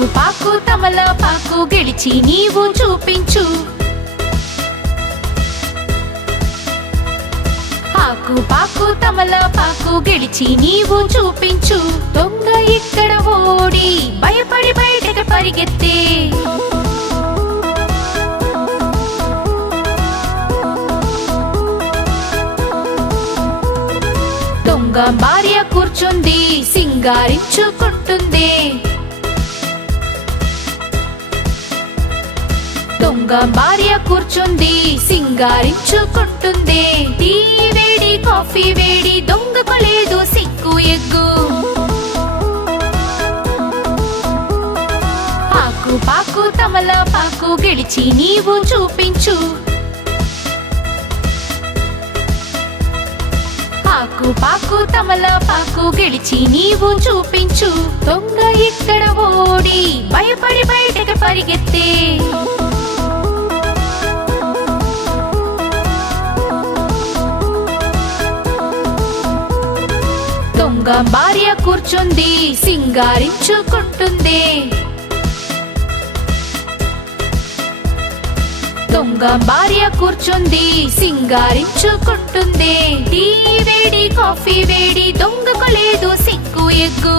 ఆకు పాకు తమలపాకు గెలిచి నీవు చూపించు. ఆకు పాకు తమలపాకు గెలిచి నీవు చూపించు. దొంగ ఇక్కడ ఓడి భయపడి బయటకు పరిగెత్తే. దొంగ భార్య కూర్చుంది సింగారించుకుంటుంది. దొంగ భార్య కూర్చుంది సింగారించుకుంటుంది. టీ వేడి కాఫీ వేడి దొంగకు లేదు సిగ్గు ఎగ్గు. ఆకు పాకు తమలపాకు గెలిచి నీవు చూపించు. ఆకు పాకు తమలపాకు గెలిచి నీవు చూపించు. దొంగ ఇక్కడ ఓడి భయపడి బయటకు పరిగెత్తే. దొంగ భార్య కూర్చుంది సింగారించుకుంటుంది. దొంగ భార్య కూర్చుంది సింగారించుకుంటుంది. టీ వేడి కాఫీ వేడి దొంగకు లేదు సిగ్గు ఎగ్గు.